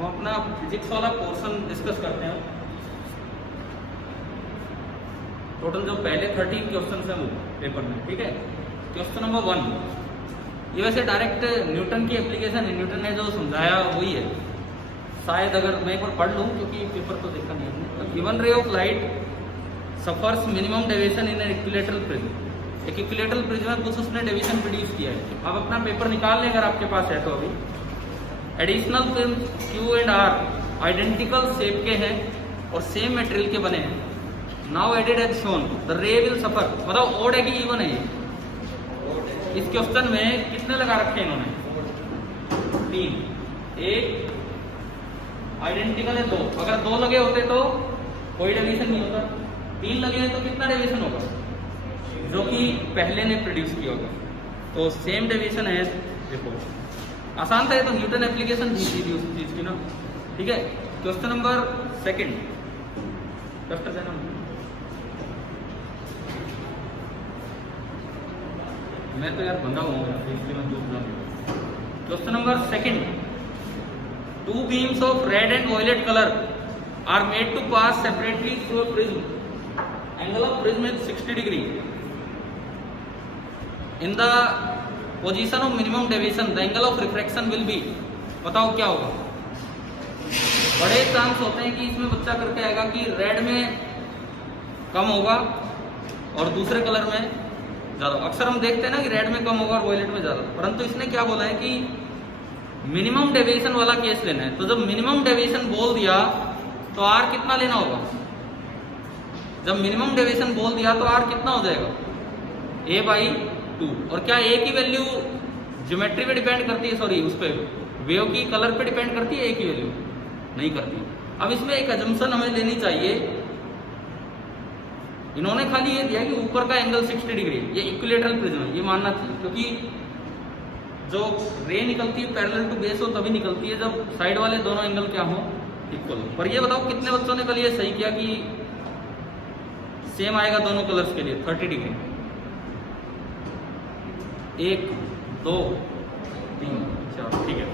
हम अपना फिजिक्स वाला पोर्शन डिस्कस करते हैं। टोटल जो पहले 13 क्वेश्चन हैं वो पेपर में, ठीक है। क्वेश्चन नंबर 1, ये वैसे डायरेक्ट न्यूटन की एप्लीकेशन है, न्यूटन ने जो समझाया वही है शायद, अगर मैं एक बार पढ़ लूँ क्योंकि पेपर तो देखा नहीं हमने। Given ray of light suffers minimum deviation in equilateral prism. एक इक्विलेटरल प्रिज्म में कुछ उसने डेविएशन प्रोड्यूस किया है। अब अपना पेपर निकाल लें अगर आपके पास है तो। अभी additional film Q and R identical shape के हैं और सेम मटेरियल के बने हैं। Now added as shown the ray will suffer, मतलब ओड है कि इवन है ये? इस क्वेश्चन में कितने लगा रखे हैं इन्होंने? 3। एक आइडेंटिकल है 2, अगर 2 लगे होते तो कोई डेविएशन नहीं होता, 3 लगे हैं तो कितना डेविएशन होगा? जो कि पहले ने प्रोड्यूस किया होगा। तो सेम डेविएशन है। देखो आसान था ये तो, न्यूटन एप्लीकेशन दी थी उस चीज की ना, ठीक है। क्वेश्चन नंबर 2 डॉक्टर है ना, मैं तो यार बंदा हूँ इसलिए मैं दूसरा। Question number 2, 2 beams of red and violet color are made to pass separately through a prism. Angle of prism is 60 degree. In the position of minimum deviation, the angle of refraction will be, बताओ क्या होगा? बड़े chance होते हैं कि इसमें बच्चा करके आएगा कि रेड में कम होगा और दूसरे कलर में ज़्यादा। अक्सर हम देखते हैं ना कि रेड में कम होगा और वॉयलेट में ज़्यादा, परंतु इसने क्या बोला है कि मिनिमम डेविएशन वाला केस लेना है। तो जब मिनिमम डेविएशन बोल दिया तो आर कितना लेना होगा? जब मिनिमम डेविएशन बोल दिया तो आर कितना हो जाएगा? a/2। और क्या a की वैल्यू ज्योमेट्री पे डिपेंड करती है, सॉरी उस पर वेव की कलर पे डिपेंड करती है a की वैल्यू? नहीं करती। अब इसमें एक अजम्पशन हमें लेनी चाहिए, इन्होंने खाली ये दिया कि ऊपर का एंगल 60 डिग्री, ये इक्विलेटरल प्रिज्म है, ये मानना चाहिए, क्योंकि जो रे निकलती है पैरेलल टू बेस हो तभी निकलती है जब साइड वाले दोनों एंगल क्या हो? इक्वल। पर ये बताओ कितने बच्चों ने कल ये सही किया कि सेम आएगा दोनों कलर्स के लिए 30 डिग्री? 1 2 3 4, ठीक है।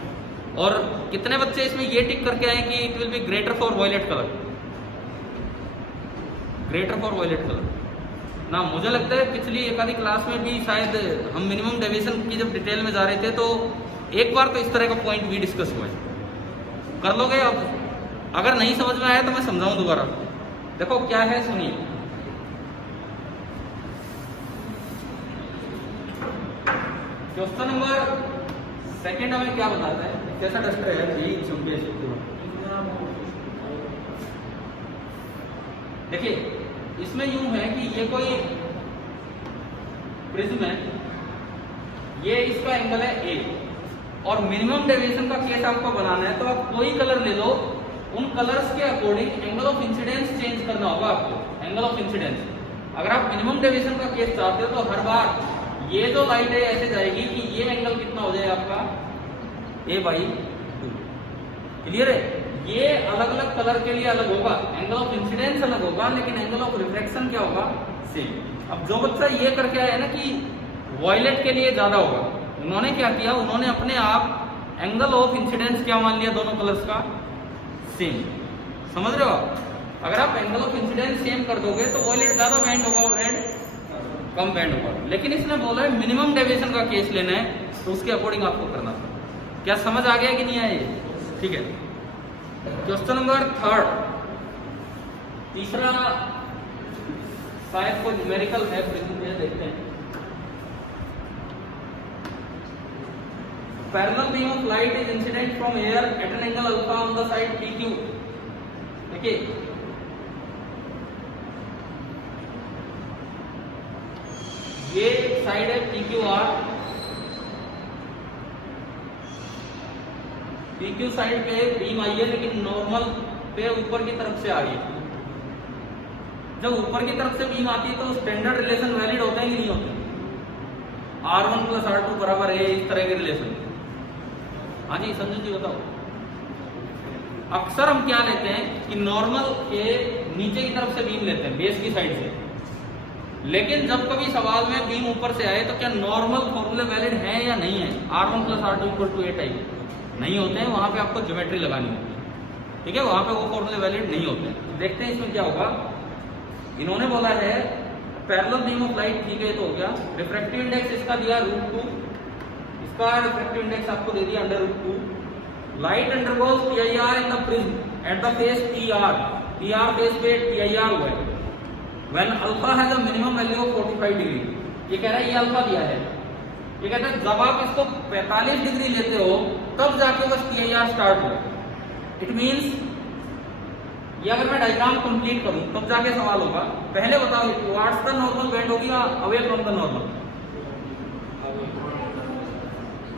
और कितने बच्चे इसमें ये टिक करके आए कि it will be greater for violet colour? Greater for violet colour ना। मुझे लगता है पिछली एक आधी क्लास में भी शायद हम मिनिमम डेविएशन की जब डिटेल में जा रहे थे तो एक बार तो इस तरह का पॉइंट भी डिस्कस हुआ है। कर लोगे? अब अगर नहीं समझ में आया तो मैं समझाऊं दोबारा। देखो क्या है, सुनिए। क्वेश्चन नंबर 2 हमें क्या बताता है? कैसा डस्टर है जी? देखिए इसमें यूं है कि ये कोई प्रिज्म है, ये इसका एंगल है a और मिनिमम डेविएशन का केस आपको बनाना है तो आप कोई कलर ले लो, उन कलर्स के according angle of incidence change करना होगा आपको। एंगल ऑफ इंसिडेंस अगर आप मिनिमम डेविएशन का केस चाहते हो तो हर बार ये जो लाइट है ऐसे जाएगी कि ये एंगल कितना हो जाएगा आपका? a/2। क्लियर है? ये अलग अलग कलर के लिए अलग होगा, एंगल ऑफ इंसिडेंस अलग होगा, लेकिन एंगल ऑफ रिफ्रैक्शन क्या होगा? सेम। अब जो बच्चा ये करके आया ना कि वॉयलेट के लिए ज्यादा होगा, उन्होंने क्या किया? उन्होंने अपने आप एंगल ऑफ इंसिडेंस क्या मान लिया? दोनों कलर्स का सेम। समझ रहे हो आप? अगर आप एंगल ऑफ इंसिडेंस सेम कर दोगे तो वॉयलेट ज्यादा बैंड होगा और रेड कम बैंड होगा। लेकिन इसने बोला है मिनिमम डेविएशन का केस लेना है तो उसके अकॉर्डिंग आपको करना था। क्या समझ आ गया कि नहीं आया? ठीक है। क्वेश्चन नंबर 3 शायद कोई न्यूमेरिकल है, देखते हैं। Parallel beam of light is incident from air at an angle alpha on the side PQ। देखिए ये साइड है PQR, PQ साइड पे बीम आई है लेकिन नॉर्मल पे ऊपर की तरफ से आ रही है। जब ऊपर की तरफ से बीम आती है तो स्टैंडर्ड रिलेशन वैलिड होते हैं कि नहीं होते? R1 + R2 बराबर है, इस तरह के रिलेशन। हाँ जी संजू जी बताओ। अक्सर हम क्या लेते हैं कि नॉर्मल के नीचे की तरफ से बीम लेते हैं, बेस की साइड से। लेकिन जब कभी सवाल में बीम ऊपर से आए तो क्या नॉर्मल फॉर्मूले वैलिड है या नहीं है? R1 + R2 = 8 नहीं होते हैं, वहां पे आपको ज्योमेट्री लगानी होती है। ठीक है, वहां पे वो फॉर्मूले वैलिड नहीं होते। देखते हैं इसमें क्या होगा। इन्होंने बोला है पैरेलल बीम ऑफ लाइट, ठीक है, तो हो गया। रिफ्रैक्टिव इंडेक्स इसका दिया √2, इसका रिफ्रैक्टिव इंडेक्स आपको दे दिया √2। Light undergoes PIR in the prism at the face PR face पे PIR हुआ है when alpha has a minimum value of 45 degree. ये कह रहा है ये अल्फा दिया है, ये कहता है जब आप इसको 45 डिग्री लेते हो तब जाके बस PIR स्टार्ट हो। इट मींस ये अगर मैं डायग्राम कंप्लीट करूं तब जाके सवाल होगा। पहले बताओ टुवर्ड्स द नॉर्मल बेंड होगी या away from the normal?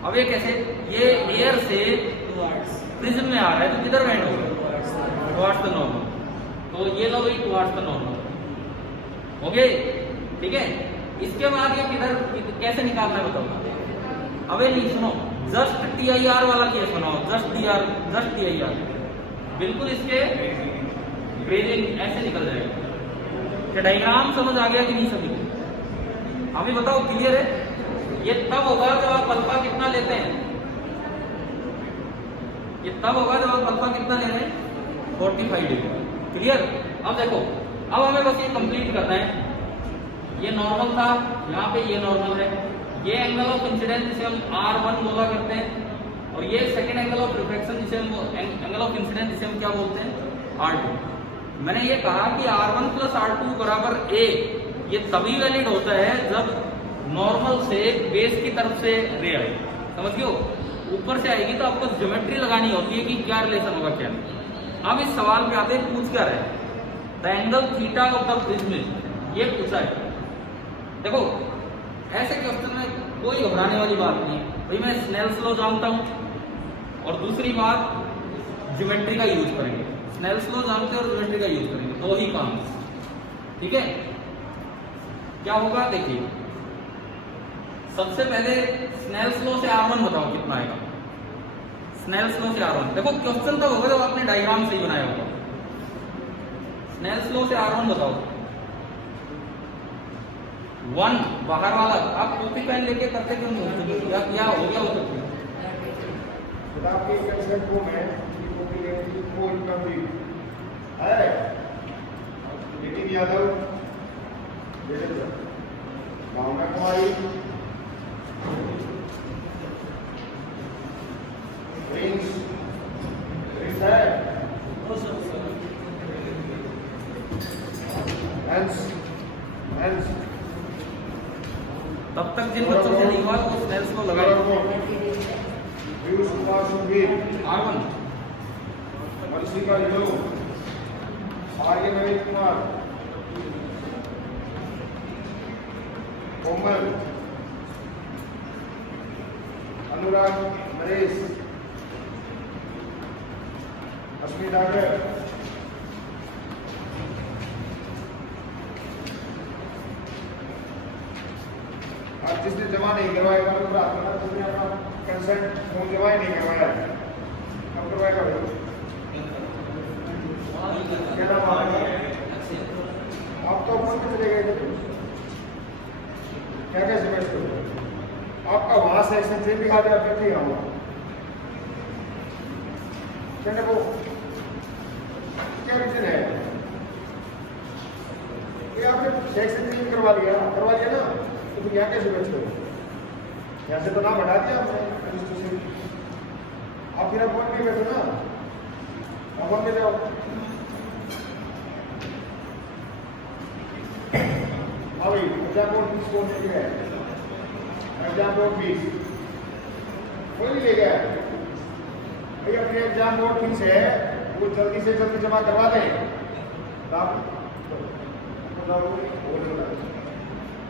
Away कैसे? ये एयर से प्रिज्म में आ रहा है तो किधर बेंड होगा? Towards the normal. तो ये लो भाई टुवर्ड्स द नॉर्मल। ओके, ठीक है। इसके बाद ये किधर कैसे निकालना है बताओ? अवे नहीं, सुनो, जस्ट TIR वाला केस बनाओ, जस्ट TIR बिल्कुल इसके ग्रेडियंट ऐसे निकल जाएगा। क्या डायग्राम समझ आ गया कि नहीं सभी को? अभी बताओ, क्लियर है? ये तब होगा जब आप अल्फा कितना लेते हैं, ये तब होगा जब आप अल्फा कितना ले रहे हैं 45 डिग्री। क्लियर? अब देखो, अब हमें बस ये कंप्लीट करना है। ये नॉर्मल था, यहाँ पे ये नॉर्मल है, ये एंगल ऑफ इंसिडेंस जिसे हम R1 बोला करते हैं, और ये सेकेंड एंगल ऑफ रिफ्लेक्शन जिसे हम एंगल ऑफ इंसिडेंस जिसे हम क्या बोलते हैं R2। मैंने ये कहा कि R1 + R2 बराबर A, ये तभी वैलिड होता है जब नॉर्मल से बेस की तरफ से रे आए। समझ गए हो? ऊपर से आएगी तो आपको ज्योमेट्री लगानी होती है कि क्या रिलेशन होगा क्या नहीं। अब इस सवाल पे आते हैं, पूछ क्या रहे, the angle theta of the prism, ये पूछा है। देखो ऐसे क्वेश्चन में कोई घबराने वाली बात नहीं भाई, मैं स्नेल्स लॉ जानता हूं, और दूसरी बात ज्योमेट्री का यूज करेंगे। स्नेल्स लॉ जानते हैं और ज्योमेट्री का यूज करेंगे, दो ही काम। ठीक है, क्या होगा देखिए। सबसे पहले स्नेल्स लॉ से R1 बताओ कितना आएगा। स्नेल्स लॉ से R1 देखो, क्वेश्चन तब होगा जब आपने डायग्राम सही बनाया होगा। स्नेल्स लॉ से R1 बताओ। 1 बाहर वाला, आप कॉपी पेन लेके करते क्यों नहीं हो? या हो गया हो सकता तब तक जिन बच्चों से नहीं हुआ वो स्नेल्स को लगाए। R1 कोमल, अनुराग, नरेश, अश्विनी डॉक्टर, और जिसने जमा नहीं करवाया जिसने अपना कंसेंट फॉर्म जमा ही नहीं करवाया, अब करवाएगा क्या नाम आपका? आप तो फोन पे चले गए थे, क्या क्या समझते हो? आपका वहां से सेक्शन दिखा दिया, फिर नहीं आऊंगा कहने को क्या रीजन है? ये आपने सेक्शन 3 करवा लिया ना, तो तुम यहाँ कैसे बचते हो? यहाँ से तो नाम हटा दिया आपने रजिस्ट्रेशन। आप फिर फोन पे बैठो ना, आप फोन पे जाओ। हाँ भाई, एग्जाम बोर्ड फीस कौन ले गया? एग्जाम बोर्ड फीस कोई नहीं ले गया भाई। अपनी एग्जाम बोर्ड फीस है वो जल्दी से जल्दी जमा करवा दें।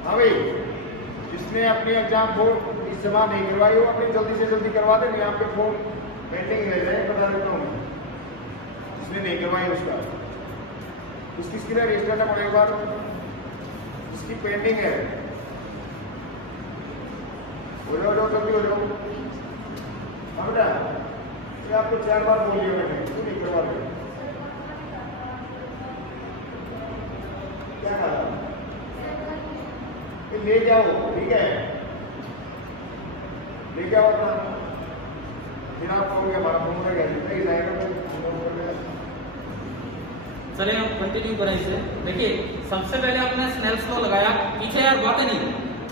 हाँ भाई, जिसने अपनी एग्जाम बोर्ड फीस जमा नहीं करवाई वो अपनी जल्दी से जल्दी करवा दें। यहाँ पे फॉर्म पेंडिंग रह जाए, बता देता हूँ। जिसने नहीं करवाई उसका किसके लिए रजिस्टर करना पड़ेगा? इसकी पेंडिंग है, हो जाओ जल्दी हो जाओ। हाँ बेटा, ये आपको 4 बार बोलिए मैंने, क्यों नहीं करवा रहे? क्या कहा? ये ले जाओ, ठीक है, ले जाओ अपना। फिर आप कहोगे हमारा फोन रहेगा, नहीं जाएगा। चलिए हम कंटिन्यू करें इसे। देखिए सबसे पहले आपने स्नेल्स लॉ लगाया, पीछे यार बात नहीं,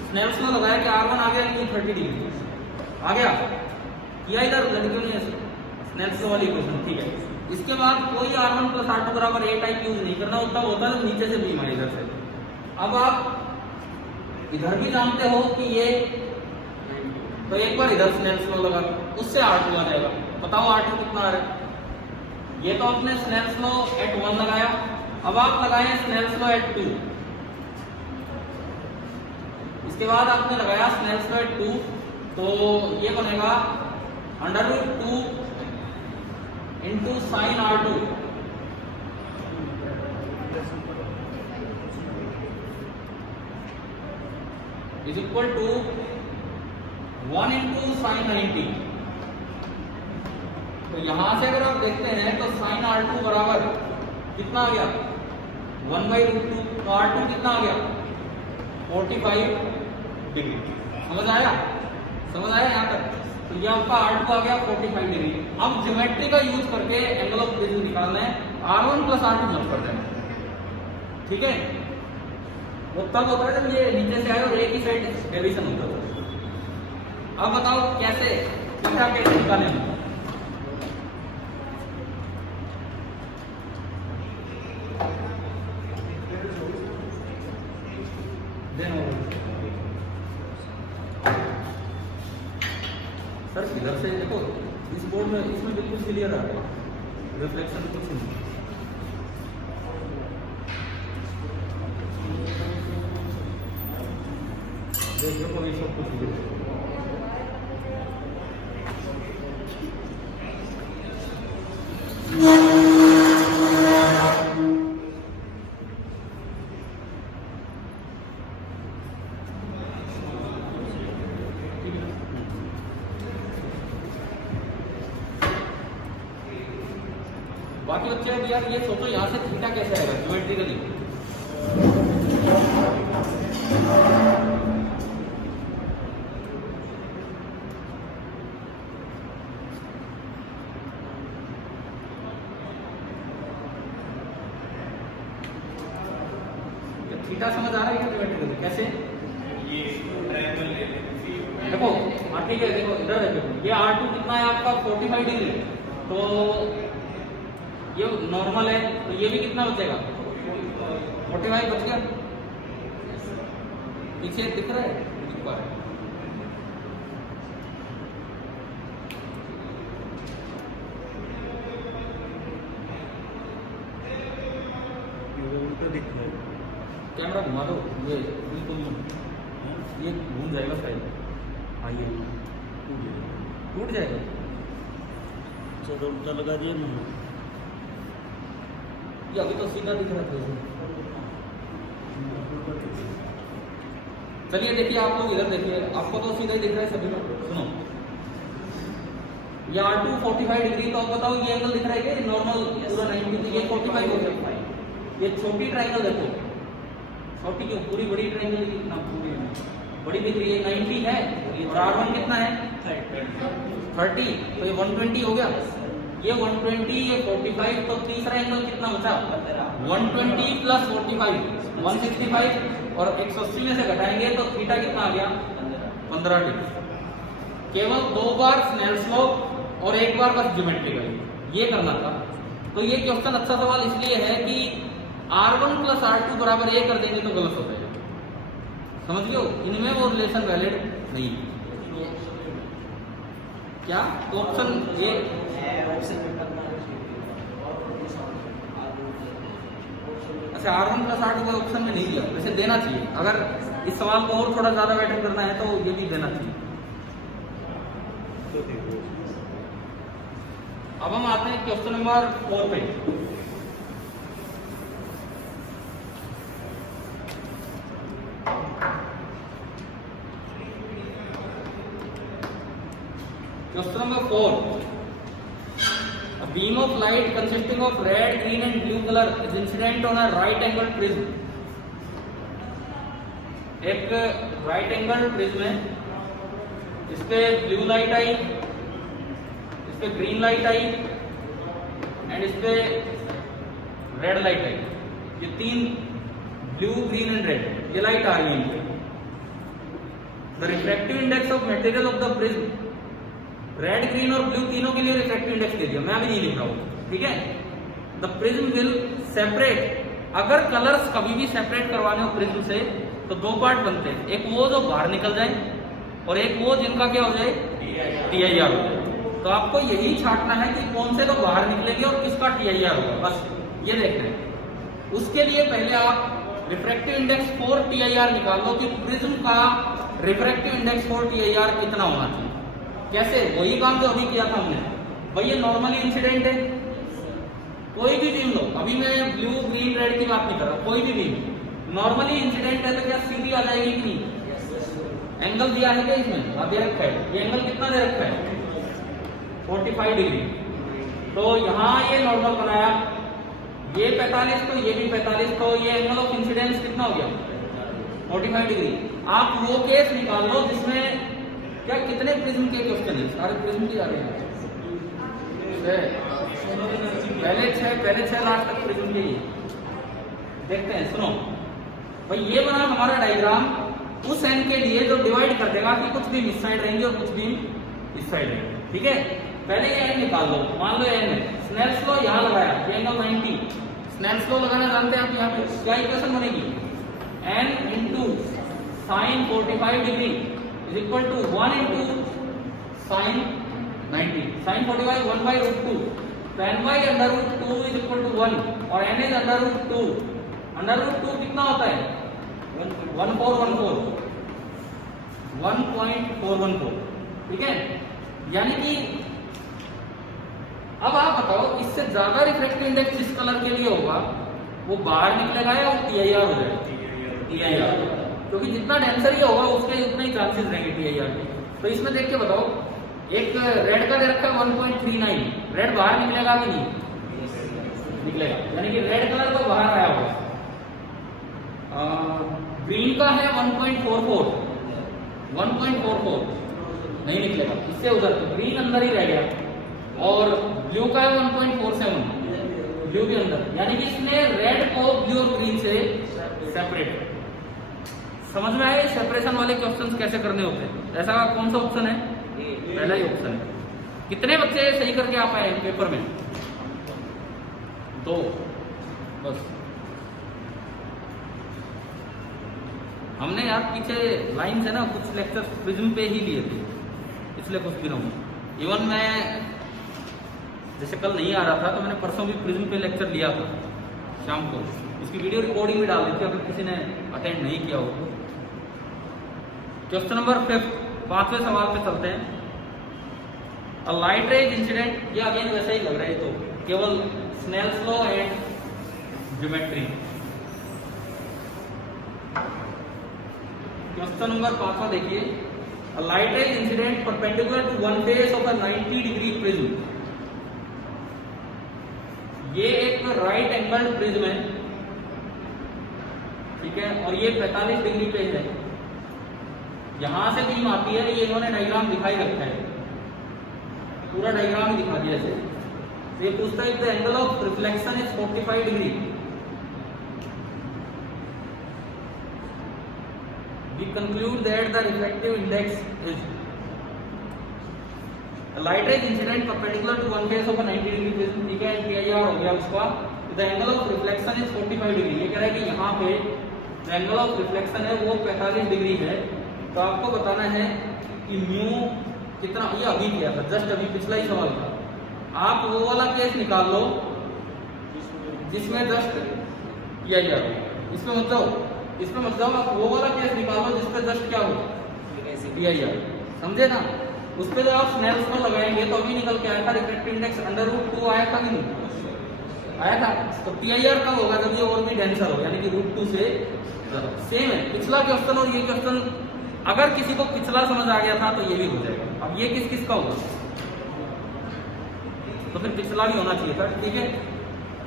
स्नेल्स लॉ लगाया कि R1 आ गया इक्वल 30 डिग्री आ गया, किया इधर लड़कियों ने स्नेल्स लॉ वाली इक्वेशन, ठीक है। इसके बाद कोई R1 + R2 बराबर A टाइप यूज नहीं करना, उतना होता है नीचे से बीम है इधर से। अब आप इधर भी जानते हो कि ये, तो एक बार इधर स्नेल्स लॉ लगा, उससे R2 आ जाएगा। बताओ R2 कितना आ रहा है? ये तो आपने स्नेल्स लॉ एट 1 लगाया, अब आप लगाए स्नेल्स लॉ एट 2। इसके बाद आपने लगाया स्नेल्स लॉ एट 2, तो ये बनेगा √2 into sine R2 is equal to 1 into sine 90। तो यहां से अगर आप देखते हैं तो साइन R2 बराबर कितना आ गया 1/√2, तो R2 कितना आ गया 45 डिग्री। समझ आया? समझ आया यहाँ तक? तो ये आपका R2 आ गया 45 डिग्री। अब ज्योमेट्री का यूज करके एंगल ऑफ प्रिज्म निकालना है, R1 + R2 मत कर देना, ठीक है। वो तब होता है जब ये नीचे से आए और एक ही साइड डेविएशन होता है। अब बताओ कैसे, थीटा कैसे निकालेंगे? सर इधर से देखो, इस बोर्ड में इसमें बिल्कुल क्लियर आ रहा है, रिफ्लेक्शन कुछ नहीं। देखो ये सब कुछ क्लियर है। बाकी बच्चे अब यार ये सोचो यहाँ से थीटा कैसे आएगा ज्योमेट्रिकली। थीटा समझ आ रहा है ज्योमेट्रिकली कैसे? ये ट्रायंगल ले देखो, हाँ ठीक है, देखो इधर देखो, ये R2 कितना है आपका 45 डिग्री, तो ये नॉर्मल है, तो ये भी कितना बचेगा 45 बच गया। पीछे दिख रहा है, दिख पा रहा है। उल्टा दिख रहा है, कैमरा घुमा दो, ये बिल्कुल ये घूम जाएगा शायद। हाँ ये टूट जाएगा। चलो उल्टा लगा दिया ना, ये अभी तो सीधा दिख रहा था। चलिए देखिए, आप लोग इधर देखिए, आपको तो सीधा ही दिख रहा है सभी लोग। सुनो, ये R2 45 डिग्री, तो आप बताओ ये एंगल दिख रहा है कि नॉर्मल पूरा 90, ये 45 हो गया। ये छोटी ट्रायंगल देखो, छोटी क्यों, पूरी बड़ी ट्रायंगल कितना पूरी बड़ी दिख रही है 90 है, और R1 कितना है 30, तो ये 120 हो गया। ये 120, ये 45, तो तीसरा एंगल कितना बचा 120 + 45 165, और 180 में से घटाएंगे तो थीटा कितना आ गया 15 डिग्री। केवल 2 बार स्नेल्स लॉ और 1 बार बस ज्योमेट्रिकल ये करना था। तो ये क्वेश्चन अच्छा सवाल इसलिए है कि R1 + R2 बराबर A कर देंगे तो गलत हो जाएगा, समझ लो, इनमें वो रिलेशन वैलिड नहीं है। क्या तो ऑप्शन ए, अच्छा R1 + R2 को ऑप्शन में नहीं दिया, वैसे देना चाहिए। अगर इस सवाल को और थोड़ा ज्यादा बेटर करना है तो ये भी देना चाहिए। अब हम आते हैं क्वेश्चन नंबर 4 पे। Question number 4. A beam of light consisting of red, green and blue color is incident on a right angled prism. एक राइट एंगल प्रिज्म है, इस पे ब्लू लाइट आई, इस पे ग्रीन लाइट आई एंड इस पे red light है, ये तीन ब्लू ग्रीन एंड रेड ये लाइट आ रही है। The refractive index of material of the prism, red green और ब्लू तीनों के लिए रिफ्रैक्टिव इंडेक्स दे दिया, मैं अभी नहीं लिख रहा हूं, ठीक है। द प्रिज्म विल सेपरेट, अगर कलर्स कभी भी सेपरेट करवाने हो प्रिज्म से तो दो पार्ट बनते हैं, एक वो जो बाहर निकल जाए और एक वो जिनका क्या हो जाए TIR हो जाए। तो आपको यही छांटना है कि कौन से तो बाहर निकलेंगे और किसका TIR होगा, बस ये देखना है। उसके लिए पहले आप रिफ्रैक्टिव इंडेक्स फॉर TIR निकाल लो कि प्रिज्म का रिफ्रैक्टिव इंडेक्स फॉर TIR कितना होना चाहिए। कैसे, वही काम जो अभी किया था हमने भाई, ये नॉर्मली इंसिडेंट है, कोई भी बीम लो, अभी मैं ब्लू ग्रीन रेड की बात नहीं कर रहा, कोई भी बीम नॉर्मली इंसिडेंट है तो क्या सीधी आ जाएगी कि नहीं? एंगल दिया है क्या इसमें? दे रखा है, ये एंगल कितना दे रखा है 45 डिग्री। तो यहाँ ये नॉर्मल बनाया, ये 45 तो ये भी 45, तो ये एंगल ऑफ इंसिडेंस कितना हो गया 45 डिग्री। आप वो केस निकाल लो जिसमें क्या, कितने प्रिज्म के क्वेश्चन है, सारे प्रिज्म की जा रहे हैं, पहले छह लाख तक प्रिज्म के लिए देखते हैं। सुनो भाई, ये बना हमारा डायग्राम उस एन के लिए जो डिवाइड कर देगा कि कुछ बीम इस साइड रहेंगे और कुछ बीम इस साइड रहेंगे, ठीक है। पहले ये एन निकाल लो, मान लो एन है, स्नेल्स लॉ यहाँ लगाया, ये एंगल 90, स्नेल्स लॉ लगाना जानते हैं आप, यहाँ पे क्या इक्वेशन बनेगी, n into sine 45 degree is equal to 1 into sine 90, sine 45 1/√2, तो n by √2 is equal to 1 और n इज √2, √2 कितना होता है 1.414, ठीक है। यानी कि अब आप बताओ, इससे ज्यादा रिफ्रैक्टिव इंडेक्स जिस कलर के लिए होगा वो बाहर निकलेगा या वो TIR हो जाएगा, TIR, क्योंकि जितना डेंसर ये होगा उसके उतने ही चांसेस रहेंगे TIR के। तो इसमें देख के बताओ, एक रेड का दे रखा है 1.39, रेड बाहर निकलेगा कि नहीं निकलेगा, यानी कि रेड कलर तो बाहर आया होगा। ग्रीन का है 1.44 नहीं निकलेगा, इससे उधर ग्रीन अंदर ही रह गया, और ब्लू का है 1.47, ब्लू भी अंदर, यानी कि इसने रेड को ब्लू और ग्रीन से सेपरेट। समझ में आया सेपरेशन वाले क्वेश्चंस कैसे करने होते हैं? ऐसा कौन सा ऑप्शन है? पहला ही ऑप्शन है। कितने बच्चे सही करके आ पाए पेपर में? 2 बस। हमने यार पीछे लाइन से ना कुछ लेक्चर प्रिज्म पे ही लिए थे, इसलिए कुछ दिनों में इवन मैं जैसे कल नहीं आ रहा था तो मैंने परसों भी प्रिज्म पे लेक्चर लिया था शाम को, इसकी वीडियो रिकॉर्डिंग भी डाल दी थी अगर किसी ने अटेंड नहीं किया हो तो। क्वेश्चन नंबर 5, 5वें सवाल पे चलते हैं। अ लाइट रेज इंसिडेंट, ये अगेन वैसे ही लग रहा है, तो केवल Snell's law and geometry. Question number 5वां देखिए, a light rays incident perpendicular to one face of a 90 degree prism. ये एक राइट एंगल प्रिज्म है, ठीक है, और ये 45 डिग्री पे है, यहां से बीम आती है, ये इन्होंने डायग्राम दिखाई रखा है, पूरा डायग्राम ही दिखा दिया है। ये पूछता है the angle of reflection is 45 degree. We conclude that the refractive index is a light ray incident perpendicular to one face of a 90 degree prism, ठीक है, TIR हो गया उसका। The angle of reflection is 45 degree, ये कह रहा है कि यहाँ पे जो एंगल ऑफ रिफ्लेक्शन है वो 45 डिग्री है। तो आपको बताना है कि म्यू कितना, ये अभी किया था, जस्ट अभी पिछला ही सवाल था। आप वो वाला केस निकाल लो जिसमें जस्ट TIR हो, इसमें मत जाओ, आप वो वाला केस निकालो जिसपे जस्ट क्या हो TIR, समझे ना। उस पे जो आप स्नेल्स को लगाएंगे तो अभी निकल के आया था रिफ्रैक्टिव इंडेक्स √2 आया था कि नहीं आया था। तो TIR कब होगा? जब ये और भी डेंसर हो, यानी कि √2 से सेम है पिछला क्वेश्चन और ये क्वेश्चन। अगर किसी को पिछला समझ आ गया था तो ये भी हो जाएगा। अब ये किस किस का होगा, तो फिर पिछला भी होना चाहिए था, ठीक है।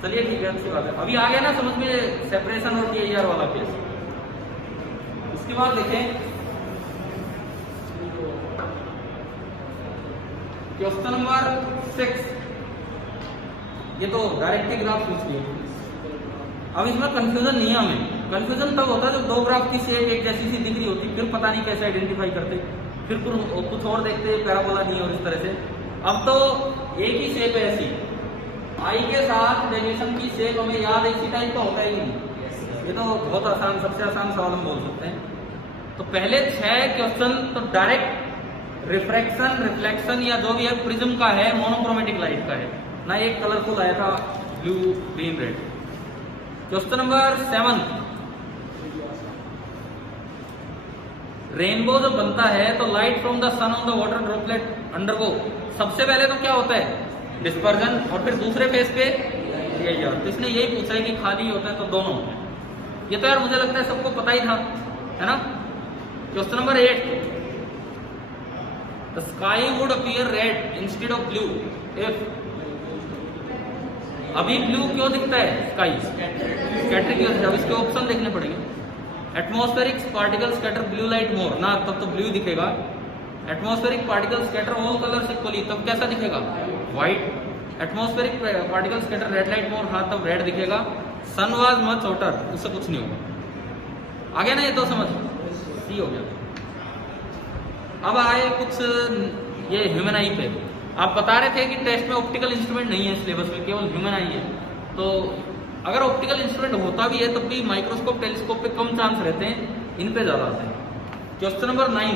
चलिए ठीक है, अच्छी बात है। अभी आ गया ना समझ में सेपरेशन और TIR वाला केस। उसके बाद देखें क्वेश्चन नंबर 6, ये तो डायरेक्ट ग्राफ पूछ लिया। अब इसमें कंफ्यूजन नहीं है हमें, कंफ्यूजन तब होता है जब दो ग्राफ की शेप एक जैसी सी दिख रही होती, फिर पता नहीं कैसे आइडेंटिफाई करते, फिर कुछ और देखते पैराबोला नहीं और इस तरह से। अब तो एक ही शेप है ऐसी, आई के साथ डेविएशन की शेप हमें याद है, इसी टाइप का होता है नहीं। ये तो बहुत आसान, सबसे आसान सवाल हम बोल सकते हैं। तो पहले 6 क्वेश्चन तो डायरेक्ट रिफ्रैक्शन, रिफ्लेक्शन या जो भी है प्रिज्म का है, मोनोक्रोमेटिक लाइट का है ना, एक कलरफुल आया था blue green red. Question number 7, rainbow जो बनता है तो light from the sun on the water droplet undergo, सबसे पहले तो क्या होता है डिस्पर्जन, और फिर दूसरे फेज पे रिएक्शन। तो इसने यही पूछा है कि खाली होता है तो दोनों होते हैं। ये तो यार मुझे लगता है सबको पता ही था, है ना। Question number 8, the sky would appear red instead of blue if, अभी ब्लू क्यों दिखता है स्काई, स्कैटरिंग क्यों दिखता है, अब इसके ऑप्शन देखने पड़ेंगे। Atmospheric particle scatter blue light more ना, तब तो ब्लू दिखेगा। Atmospheric particle scatter all colours equally, तब कैसा दिखेगा white. Atmospheric particle scatter red light more, हाँ तब रेड दिखेगा। सन वाज मच हॉटर, उससे कुछ नहीं होगा। आगे ना ये तो समझ सी हो गया। अब आए कुछ ये ह्यूमन आई पे, आप बता रहे थे कि टेस्ट में ऑप्टिकल इंस्ट्रूमेंट नहीं है सिलेबस में, केवल ह्यूमन आई है। तो अगर ऑप्टिकल इंस्ट्रूमेंट होता भी है तब भी माइक्रोस्कोप टेलीस्कोप पे कम चांस रहते हैं, इन पे ज्यादा आते हैं। Question number 9,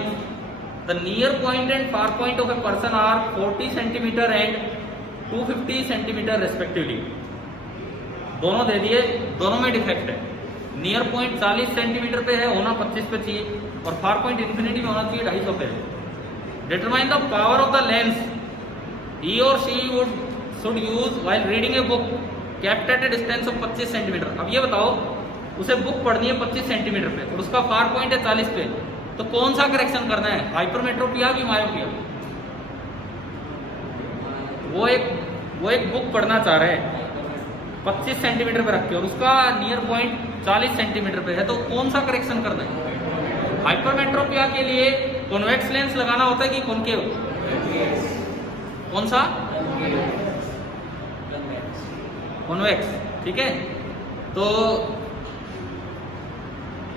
the near point and far point of a person are 40 centimetre and 250 centimetre respectively. दोनों दे दिए, दोनों में डिफेक्ट है। नियर पॉइंट 40 सेंटीमीटर पे है, होना 25 पे चाहिए, और फार पॉइंट इन्फिनिटी में होना चाहिए 250 पे। Determine the power of the lens he or she should use while reading a book kept at a distance of 25 centimetre. अब ये बताओ उसे बुक पढ़नी है 25 सेंटीमीटर पे और उसका फार पॉइंट है 40 पे, तो कौन सा करेक्शन करना है, हाइपरमेट्रोपिया की मायोपिया। वो एक बुक पढ़ना चाह रहा है 25 सेंटीमीटर पे रख के और उसका नियर पॉइंट 40 सेंटीमीटर पे है, तो कौन सा करेक्शन करना है। हाइपरमेट्रोपिया के लिए कॉन्वेक्स लेंस लगाना होता है कि कॉनकेव, कौन सा कॉन्वेक्स, ठीक है। तो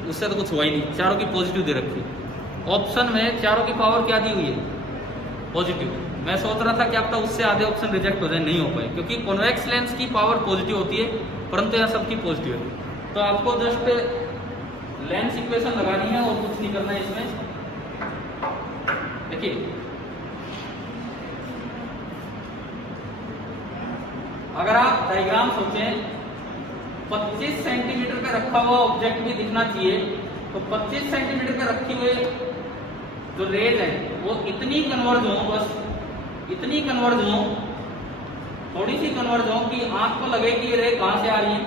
उससे तो कुछ हुआ ही नहीं, चारों की पॉजिटिव दे रखी। ऑप्शन में चारों की पावर क्या दी हुई है, पॉजिटिव। मैं सोच रहा था कि अब तक उससे आधे ऑप्शन रिजेक्ट हो जाए, नहीं हो पाए, क्योंकि कॉन्वेक्स लेंस की पावर पॉजिटिव होती है, परंतु यह सबकी पॉजिटिव है। तो आपको जस्ट लेंस इक्वेशन लगानी है और कुछ नहीं करना है इसमें। देखिए अगर आप डायग्राम सोचें, 25 सेंटीमीटर पे रखा हुआ ऑब्जेक्ट भी दिखना चाहिए, तो 25 सेंटीमीटर पे रखे हुए जो रेज है वो इतनी कन्वर्ज हो, बस इतनी कन्वर्ज हो, थोड़ी सी कन्वर्ज हो कि आंख को लगे कि ये रे कहां से आ रही है,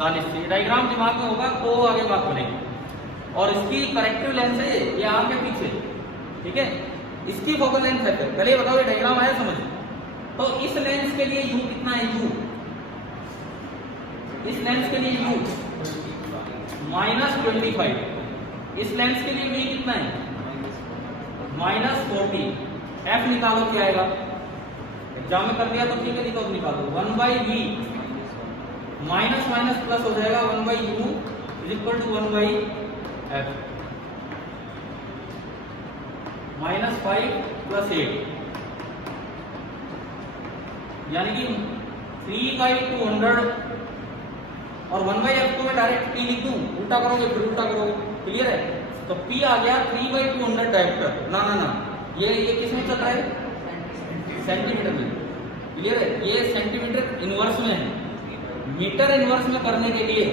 40 से। डायग्राम दिमाग में होगा तो आगे बात बनेगी। और इसकी करेक्टिव लेंस है ये आंख के पीछे, ठीक है, इसकी फोकल लेंथ है। पहले ये बताओ ये डायग्राम आया समझ। तो इस लेंस के लिए u कितना है, u, इस लेंस के लिए u -25, इस लेंस के लिए v कितना है -40। f निकालो क्या आएगा, एग्जाम में कर दिया तो ठीक है, निकालो निकालो 1/v माइनस माइनस प्लस हो जाएगा 1/u is equal to 1/f -5 + 8 यानी कि 3/200 और 1/f को मैं डायरेक्ट p लिख दूं, उल्टा करोगे फिर उल्टा करोगे, क्लियर है। तो p आ गया 3/200 डायरेक्टर। ना ना ना, ये किस में चल रहा है, सेंटीमीटर में, क्लियर है। ये सेंटीमीटर इनवर्स में है, मीटर इनवर्स में करने के लिए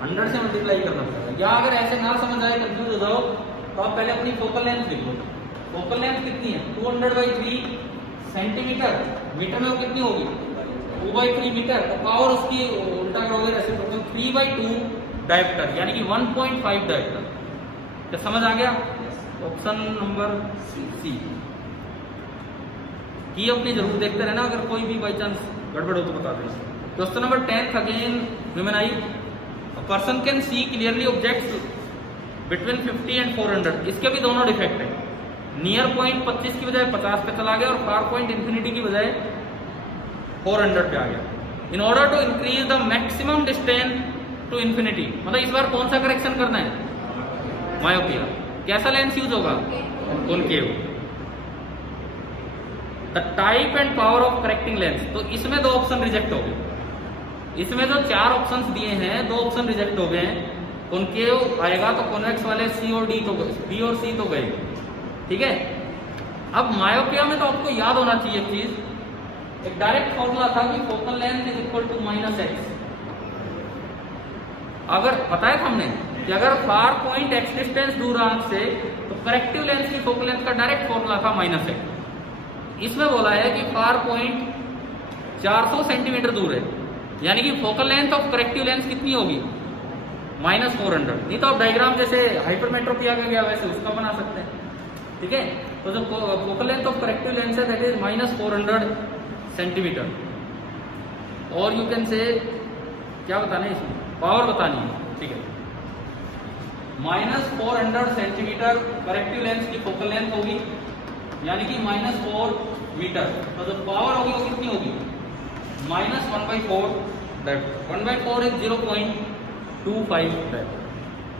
100 से मल्टीप्लाई करना पड़ेगा। या अगर ऐसे ना समझ आए, कंफ्यूज हो जाओ, तो आप पहले अपनी फोकल लेंथ लिख लो। फोकल लेंथ कितनी है 200/3 सेंटीमीटर, मीटर में वो कितनी होगी 2/3 मीटर, तो पावर उसकी उल्टा करोगे ऐसे 3/2 डायप्टर यानी कि 1.5 डायप्टर। क्या समझ आ गया। ऑप्शन नंबर सी की अपनी जरूर देखते रहना, अगर कोई भी बाई चांस गड़बड़ हो तो बता दें। Question number 10 again human I, a person can see clearly objects between 50 and 400। इसके भी दोनों डिफेक्ट है, नियर पॉइंट 25 की बजाय 50 पे चला गया और फार पॉइंट इंफिनिटी की बजाय 400 पे आ गया। In order to increase the maximum distance to infinity. मतलब इस बार कौन सा करेक्शन करना है? मायोपिया। कैसा लेंस यूज होगा? Concave. The type and power of correcting lens. तो इसमें 2 ऑप्शन रिजेक्ट हो गए। इसमें जो 4 ऑप्शंस दिए हैं 2 ऑप्शन रिजेक्ट हो गए हैं। कॉनकेव आएगा तो कॉन्वेक्स वाले सी और डी तो बी और सी तो गए, ठीक है। अब मायोपिया में तो आपको याद होना चाहिए एक चीज, एक डायरेक्ट फॉर्मूला था कि focal length is equal to -x। अगर पता है हमने कि अगर फार पॉइंट x डिस्टेंस दूर आंख से तो करेक्टिव लेंस की फोकल लेंथ का डायरेक्ट फॉर्मूला था -x। इसमें बोला है कि फार पॉइंट 400 सेंटीमीटर दूर है, यानी कि focal length of corrective lens कितनी होगी? -400। नहीं तो आप डायग्राम जैसे हाइपरमेट्रोपिया का गया वैसे उसका बना सकते हैं, ठीक है। तो जो focal length of corrective lens है दैट इज -400 सेंटीमीटर। और यू कैन से क्या बताना है इसमें? पावर बतानी है, ठीक है। -400 सेंटीमीटर करेक्टिव लेंस की फोकल लेंथ होगी, यानी कि -4 मीटर। तो जो पावर होगी वो कितनी होगी? -1/4। दैट 1/4 इज 0.25 दैट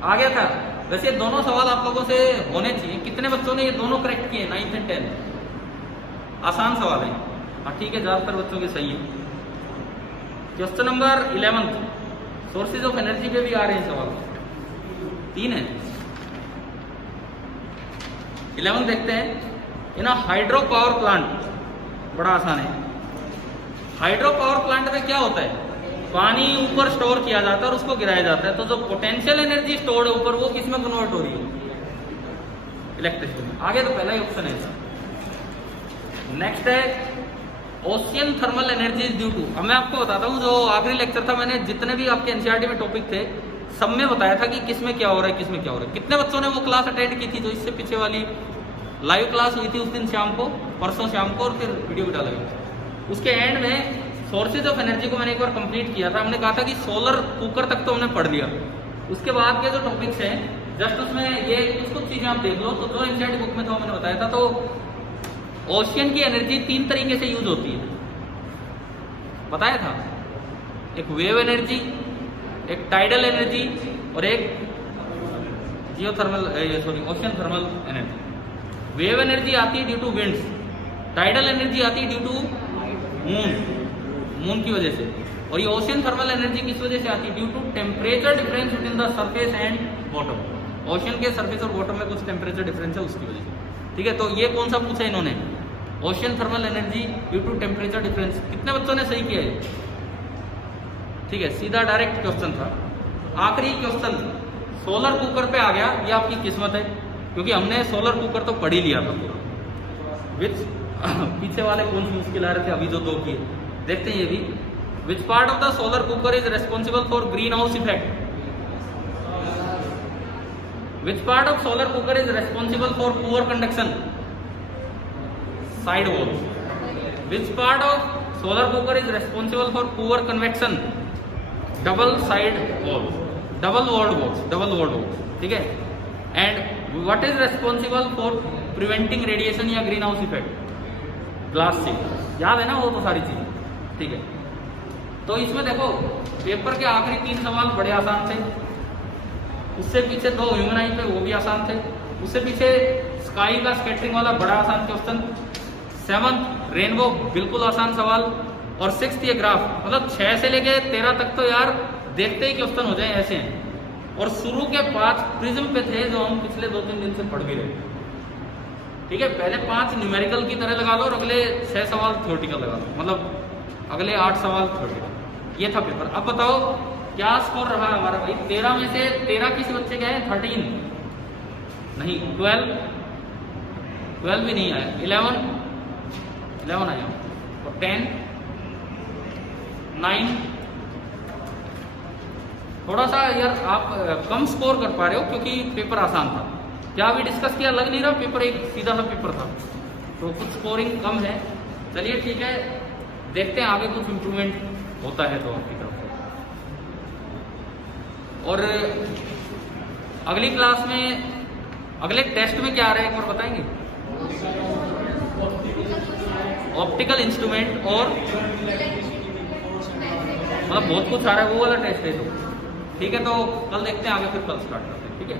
आ गया था। वैसे दोनों सवाल आप लोगों से होने चाहिए। कितने बच्चों ने ये दोनों करेक्ट किए? 9th and 10th। आसान सवाल है, हाँ ठीक है, ज्यादातर बच्चों के सही है। Question number 11 sources of energy पे भी आ रहे हैं सवाल, 3 है। 11 देखते हैं। इन हाइड्रो पावर प्लांट, बड़ा आसान है। हाइड्रो पावर प्लांट में क्या होता है? पानी ऊपर स्टोर किया जाता है और उसको गिराया जाता है। तो जो पोटेंशियल एनर्जी स्टोर है ऊपर वो किस में कन्वर्ट हो रही है? इलेक्ट्रिसिटी में। आगे तो पहला ही ऑप्शन है। नेक्स्ट है ocean thermal energy is due to. अब मैं आपको बताता हूँ, जो आखिरी लेक्चर था मैंने जितने भी आपके एनसीईआरटी में टॉपिक थे सब में बताया था कि किसमें क्या हो रहा है, किसमें क्या हो रहा है। कितने बच्चों ने वो क्लास अटेंड की थी जो इससे पीछे वाली लाइव क्लास हुई थी उस दिन शाम को, परसों शाम को, और फिर वीडियो भी डाला गया। उसके एंड में सोर्सेज ऑफ एनर्जी को मैंने एक बार कंप्लीट किया था। हमने कहा था कि सोलर कुकर तक तो हमने पढ़ लिया। उसके बाद के जो टॉपिक्स हैं जस्ट उसमें ये कुछ चीजें आप देख लो। तो जो एनसीईआरटी बुक में था मैंने बताया था। तो ओशियन की एनर्जी 3 तरीके से यूज होती है, बताया था। एक वेव एनर्जी, एक टाइडल एनर्जी और एक ocean thermal energy. Wave energy आती है due to winds, tidal energy आती है ड्यू टू मून की वजह से, और ये ओशियन थर्मल एनर्जी किस वजह से आती है? Due to temperature difference between the surface and bottom. Ocean के सरफेस और बॉटम में कुछ टेम्परेचर डिफरेंस है उसकी वजह से, ठीक है। तो ये कौन सा पूछा इन्होंने? Ocean thermal energy due to temperature difference. कितने बच्चों ने सही किया है? ठीक है, सीधा डायरेक्ट क्वेश्चन था। आखिरी क्वेश्चन सोलर कुकर पे आ गया। ये आपकी किस्मत है क्योंकि हमने सोलर कुकर तो पढ़ ही लिया था पूरा। विच पीछे वाले कौन सी मुश्किल आ रहे थे, अभी जो 2 किए देखते हैं ये भी। Which part of the solar cooker is responsible for greenhouse effect? Which part of solar cooker is responsible for poor conduction? Side walls. Which part of solar cooker is responsible for poor convection? Double side walls, double walled walls, ठीक है। And what is responsible for preventing radiation या greenhouse effect? Glass sheet. याद है ना वो तो सारी चीजें, ठीक है। तो इसमें देखो पेपर के आखिरी 3 सवाल बड़े आसान थे, उससे पीछे 2 ह्यूमन पे वो भी आसान थे, उससे पीछे स्काई का स्कैटरिंग वाला बड़ा आसान क्वेश्चन, 7th रेनबो बिल्कुल आसान सवाल, और 6th ये ग्राफ। मतलब 6 से लेके 13 तक तो यार देखते ही क्वेश्चन हो जाए ऐसे हैं। और शुरू के 5 प्रिज्म पे थे जो हम पिछले 2-3 दिन से पढ़ भी रहे, ठीक है। पहले 5 न्यूमेरिकल की तरह लगा लो और अगले 6 सवाल थ्योरेटिकल लगा लो, मतलब अगले 8 सवाल थ्योरेटिकल। ये था पेपर। अब बताओ क्या स्कोर रहा हमारा भाई? 13 में से 13 किसी बच्चे के आए? 13 नहीं, 12 भी नहीं आया, 11 आया, और 10, 9। थोड़ा सा यार आप कम स्कोर कर पा रहे हो क्योंकि पेपर आसान था। क्या अभी डिस्कस किया? लग नहीं रहा पेपर एक सीधा सा पेपर था, तो कुछ स्कोरिंग कम है। चलिए ठीक है, देखते हैं आगे कुछ इम्प्रूवमेंट होता है तो आपकी तरफ से। और अगली क्लास में अगले टेस्ट में क्या आ रहा है एक बार बताएंगे? ऑप्टिकल इंस्ट्रूमेंट और मतलब बहुत कुछ आ रहा है, वो वाला टेस्ट है तो। ठीक है, तो कल देखते हैं आगे, फिर कल स्टार्ट करते हैं। ठीक है।